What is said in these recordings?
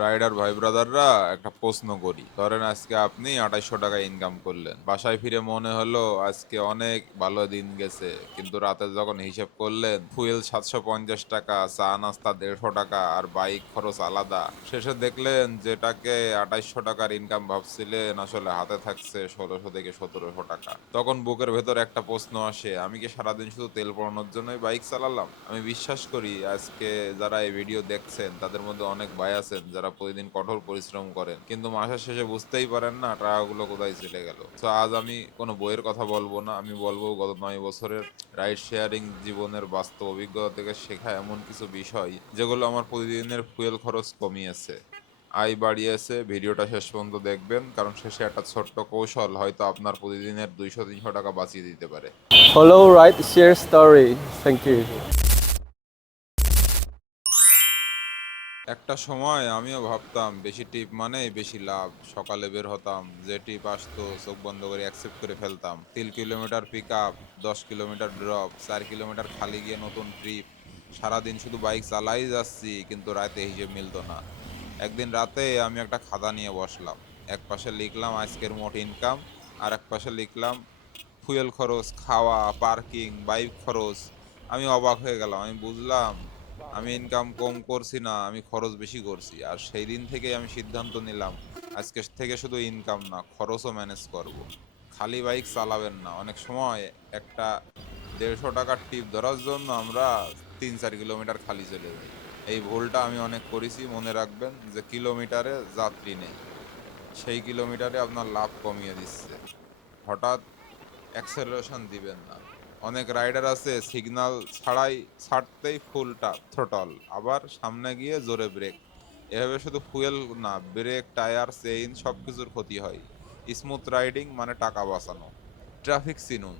Rider ভাই ব্রাদাররা, একটা প্রশ্ন করি। ধরেন আজকে আপনি 2800 টাকা ইনকাম করলেন, বাসায় ফিরে মনে হলো আজকে অনেক ভালো দিন গেছে, কিন্তু রাতে যখন হিসেব করলেন ফুয়েল 750 টাকা, চা নাস্তা 150 টাকা, আর বাইক খরচ আলাদা, শেষে দেখলেন যেটাকে 2800 টাকার ইনকাম ভাবছিলেন আসলে হাতে থাকছে 1600 থেকে 1700 টাকা। তখন বুকের ভেতর একটা প্রশ্ন আসে, আমি কি সারাদিন শুধু তেল পড়ানোর জন্যই বাইক চালালাম? আমি বিশ্বাস করি আজকে যারা এই ভিডিও দেখছেন তাদের মধ্যে অনেক ভাই আছেন যারা প্রতিদিন কঠোর পরিশ্রম করেন, কিন্তু মাসের শেষে বুঝতেই পারেন না টাকাগুলো কোথায় চলে গেল। তো আজ আমি কোনো বইয়ের কথা বলবো না, আমি বলবো গত 9 বছরের রাইড শেয়ারিং জীবনের বাস্তব অভিজ্ঞতা থেকে শেখা এমন কিছু বিষয় যেগুলো আমার প্রতিদিনের ফুয়েল খরচ কমিয়েছে, আয় বাড়িয়েছে। ভিডিওটা শেষ পর্যন্ত দেখবেন, কারণ শেষে একটা ছোট্ট কৌশল হয়তো আপনার প্রতিদিনের 200-300 টাকা বাঁচিয়ে দিতে পারে। Follow, write, share story. Thank you. একটা সময় আমিও ভাবতাম বেশি টিপ মানেই বেশি লাভ। সকালে বের হতাম, যে টিপ আসতো চোখ বন্ধ করে অ্যাকসেপ্ট করে ফেলতাম। 3 kilometre pick up, 10 kilometre drop, 4 kilometre খালি গিয়ে নতুন ট্রিপ। সারাদিন শুধু বাইক চালাই যাচ্ছি, কিন্তু রাতে হিসেব মিলতো না। একদিন রাতে আমি একটা খাতা নিয়ে বসলাম। এক পাশে লিখলাম আজকের মোট ইনকাম, আর এক পাশে লিখলাম ফুয়েল খরচ, খাওয়া, পার্কিং, বাইক খরচ। আমি অবাক হয়ে গেলাম, আমি বুঝলাম আমি ইনকাম কম করছি না, আমি খরচ বেশি করছি। আর সেই দিন থেকেই আমি সিদ্ধান্ত নিলাম আজকে থেকে শুধু ইনকাম না, খরচও ম্যানেজ করব। খালি বাইক চালাবেন না, অনেক সময় একটা 150 টাকার টিপ ধরার জন্য আমরা 3-4 কিলোমিটার খালি চলে যাই। এই ভুলটা আমি অনেক করেছি। মনে রাখবেন যে কিলোমিটারে যাত্রী নেই, সেই কিলোমিটারে আপনার লাভ কমিয়ে দিচ্ছে। হঠাৎ অ্যাক্সেলারেশন দিবেন না। অনেক রাইডার আছে সিগন্যাল ছাড়াই ছাড়তেই ফুল থ্রোটল, আবার সামনে গিয়ে জোরে ব্রেক। এভাবে শুধু ফুয়েল না, ব্রেক, টায়ার, চেইন সবকিছুর ক্ষতি হয়। স্মুথ রাইডিং মানে টাকা বাঁচানো। ট্রাফিক চিনুন।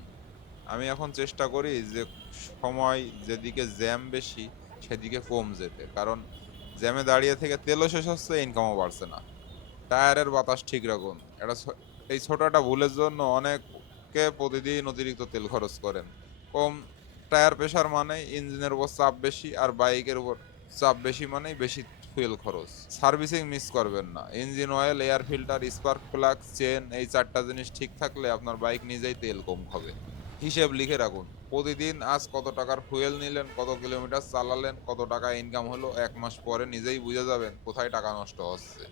আমি এখন চেষ্টা করি যে সময় যেদিকে জ্যাম বেশি সেদিকে কম যেতে, কারণ জ্যামে দাঁড়িয়ে থেকে তেলও শেষ হচ্ছে, ইনকামও বাড়ছে না। টায়ারের বাতাস ঠিক রাখুন। এই ছোট একটা ভুলের জন্য অনেকে প্রতিদিন অতিরিক্ত তেল খরচ করেন। কম টায়ার প্রেসার মানে ইঞ্জিনের উপর চাপ বেশি, আর বাইকের উপর চাপ বেশি মানেই বেশি ফুয়েল খরচ। সার্ভিসিং মিস করবেন না। Engine oil, air filter, spark plug, chain, এই 4টা জিনিস ঠিক থাকলে আপনার বাইক নিজেই তেল কম খাবে। হিসেব লিখে রাখুন, প্রতিদিন আজ কত টাকার ফুয়েল নিলেন, কত কিলোমিটার চালালেন, কত টাকা ইনকাম হলো। 1 মাস পরে নিজেই বুঝে যাবেন কোথায় টাকা নষ্ট হচ্ছে।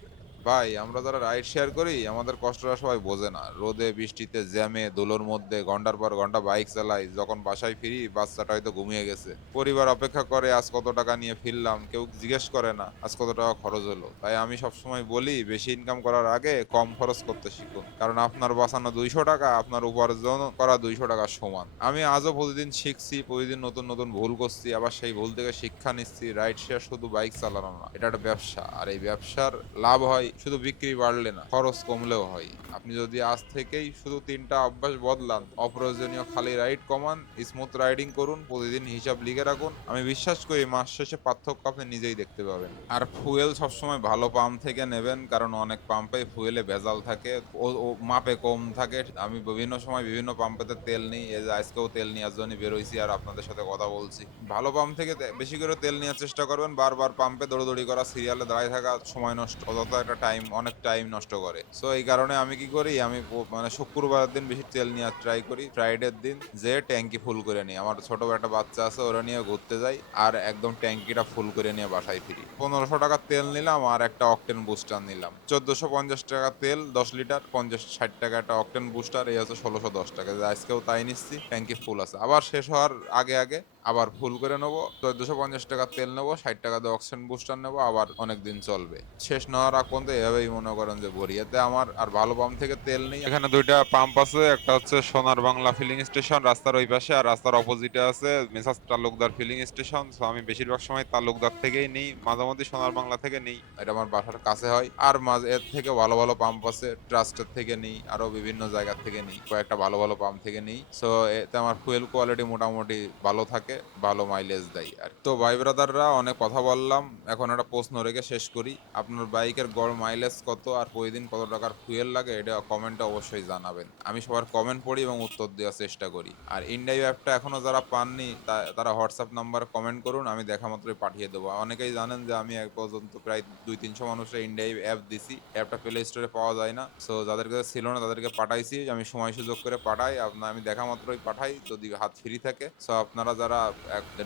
ভাই, আমরা যারা রাইড শেয়ার করি আমাদের কষ্টটা সবাই বোঝে না। রোদে বৃষ্টিতে জ্যামে ধুলোর মধ্যে ঘন্টার পর ঘন্টা বাইক চালাই, যখন বাসায় ফিরি বাচ্চাটা হয়তো ঘুমিয়ে গেছে। পরিবার অপেক্ষা করে আজ কত টাকা নিয়ে ফিরলাম, কেউ জিজ্ঞেস করে না আজ কত টাকা খরচ হলো। তাই আমি সবসময় বলি বেশি ইনকাম করার আগে কম খরচ করতে শিখুন, কারণ আপনার বাঁচানো 200 টাকা আপনার উপার্জন করা 200 টাকা সমান। আমি আজও প্রতিদিন শিখছি, প্রতিদিন নতুন নতুন ভুল করছি, আবার সেই ভুল থেকে শিক্ষা নিচ্ছি। রাইড শেয়ার শুধু বাইক চালানো না, এটা একটা ব্যবসা, আর এই ব্যবসার লাভ হয় শুধু বিক্রি বাড়লে না, খরচ কমলেও হয়। আপনি যদি আজ থেকেই শুধু 3টা অভ্যাস বদলান, অপ্রয়োজনীয় খালি রাইড কমান, স্মুথ রাইডিং করুন, প্রতিদিন হিসাব লিখে রাখুন, আমি বিশ্বাস করি মাস শেষে পার্থক্য আপনি নিজেই দেখতে পাবেন। আর ফুয়েল সবসময় ভালো পাম্প থেকে নেবেন, কারণ অনেক পাম্পে ফুয়েলে ভেজাল থাকে, ও মাপে কম থাকে। আমি বিভিন্ন সময় বিভিন্ন পাম্পেতে তেল নিই, এই যে আজকেও তেল নেওয়ার জন্য বেরোইছি আর আপনাদের সাথে কথা বলছি। ভালো পাম্প থেকে বেশি করে তেল নেওয়ার চেষ্টা করবেন। বারবার পাম্পে দৌড়দৌড়ি করা, সিরিয়ালে দাঁড়িয়ে থাকা সময় নষ্ট, অযথা একটা টাইম, অনেক টাইম নষ্ট করে। সো এই কারণে আমি কি করি, আমি মানে শুক্রবারের দিন বেশি তেল নেওয়ার ট্রাই করি, ফ্রাইডের দিন যে ট্যাঙ্কি ফুল করে নিই। আমার ছোট একটা বাচ্চা আছে, ওরা নিয়ে ঘুরতে যাই, আর একদম ট্যাঙ্কিটা ফুল করে নিয়ে বাসায় ফিরি। 1500 টাকার তেল নিলাম আর একটা অকটেন বুস্টার নিলাম। 1450 টাকা তেল 10 লিটার, 50-60 টাকা একটা অকটেন বুস্টার, এই হচ্ছে 1610 টাকা। আজকেও তাই নিচ্ছি, ট্যাঙ্কি ফুল আছে। আবার শেষ হওয়ার আগে আগে আবার ফুল করে নেবো। 1450 টাকার তেল নেবো, 60 টাকা দিয়ে অক্সিজেন বুস্টার নেবো, আবার অনেক দিন চলবে। শেষ না হওয়ার আগ পর্যন্ত এভাবেই মনে করেন যে ভরি। এতে আমার আর ভালো পাম্প থেকে তেল নেই। এখানে 2টা পাম্প আছে, একটা হচ্ছে সোনার বাংলা ফিলিং স্টেশন রাস্তার ওই পাশে, আর রাস্তার অপোজিটে আছে মেসাজ তালুকদার ফিলিং স্টেশন। তো আমি বেশিরভাগ সময় তালুকদার থেকেই নিই, মাঝে মধ্যে সোনার বাংলা থেকে নিই, এটা আমার বাসার কাছে হয়। আর মাঝে এর থেকে ভালো ভালো পাম্প আছে, ট্রাস্টের থেকে নিই, আরো বিভিন্ন জায়গা থেকে নিই, কয়েকটা ভালো ভালো পাম্প থেকে নিই। সো এতে আমার ফুয়েল কোয়ালিটি মোটামুটি ভালো থাকে। থাকে, ভালো মাইলেজ দেয়। আর তো ভাই ব্রাদাররা অনেক কথা বললাম, এখন একটা প্রশ্ন রেখে শেষ করি। আপনার বাইকের গড় মাইলেজ কত আর প্রতিদিন কত টাকার ফুয়েল লাগে, এটা কমেন্টে অবশ্যই জানাবেন। আমি সবার কমেন্ট পড়ি এবং উত্তর দেওয়ার চেষ্টা করি। আর ইনড্রাইভ অ্যাপটা এখনো যারা পাননি তারা হোয়াটসঅ্যাপ নাম্বার কমেন্ট করুন, আমি দেখা মাত্রই পাঠিয়ে দেবো। অনেকেই জানেন যে আমি এক পর্যন্ত প্রায় 200-300 মানুষের ইনড্রাইভ অ্যাপ দিছি, অ্যাপটা প্লে স্টোরে পাওয়া যায় না। সো যাদের কাছে ছিল না তাদেরকে পাঠাইছি, আমি সময় সুযোগ করে পাঠাই। আমি দেখা মাত্রই পাঠাই যদি হাত ফ্রি থাকে। সো আপনারা যারা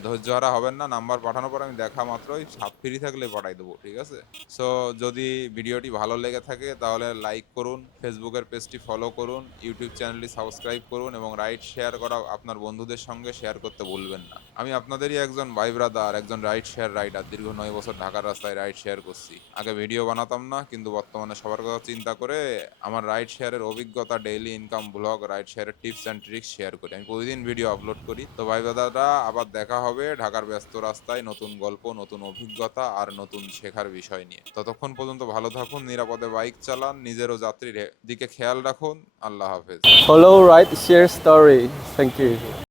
ধৈর্য হারা হবেন না, নাম্বার পাঠানোর পর আমি দেখা মাত্রই হাত ফ্রি থাকলে পাঠাই দেবো, ঠিক আছে? সো যদি ভিডিওটি ভালো লেগে থাকে তাহলে লাইক করুন, ফেসবুকের পেজটি ফলো করুন, ইউটিউব চ্যানেলটি সাবস্ক্রাইব করুন এবং রাইড শেয়ার করা আপনার বন্ধুদের সঙ্গে শেয়ার করতে ভুলবেন না। আমি আপনাদেরই একজন ভাই ব্রাদার, একজন রাইড শেয়ার রাইডার। দীর্ঘ 9 বছর ঢাকার রাস্তায় রাইড শেয়ার করছি। আগে ভিডিও বানাতাম না, কিন্তু বর্তমানে সবার কথা চিন্তা করে আমার রাইড শেয়ারের অভিজ্ঞতা, ডেইলি ইনকাম ব্লগ, রাইড শেয়ারের টিপস অ্যান্ড ট্রিক্স শেয়ার করি। আমি প্রতিদিন ভিডিও আপলোড করি। তো ভাই ব্রাদাররা, আবার দেখা হবে ঢাকার ব্যস্ত রাস্তায় নতুন গল্প, নতুন অভিজ্ঞতা আর নতুন শেখার বিষয় নিয়ে। ততক্ষণ পর্যন্ত ভালো থাকুন, নিরাপদে বাইক চালান, নিজের ও যাত্রীর দিকে খেয়াল রাখুন। আল্লাহ হাফেজ। Follow, write, share story. Thank you.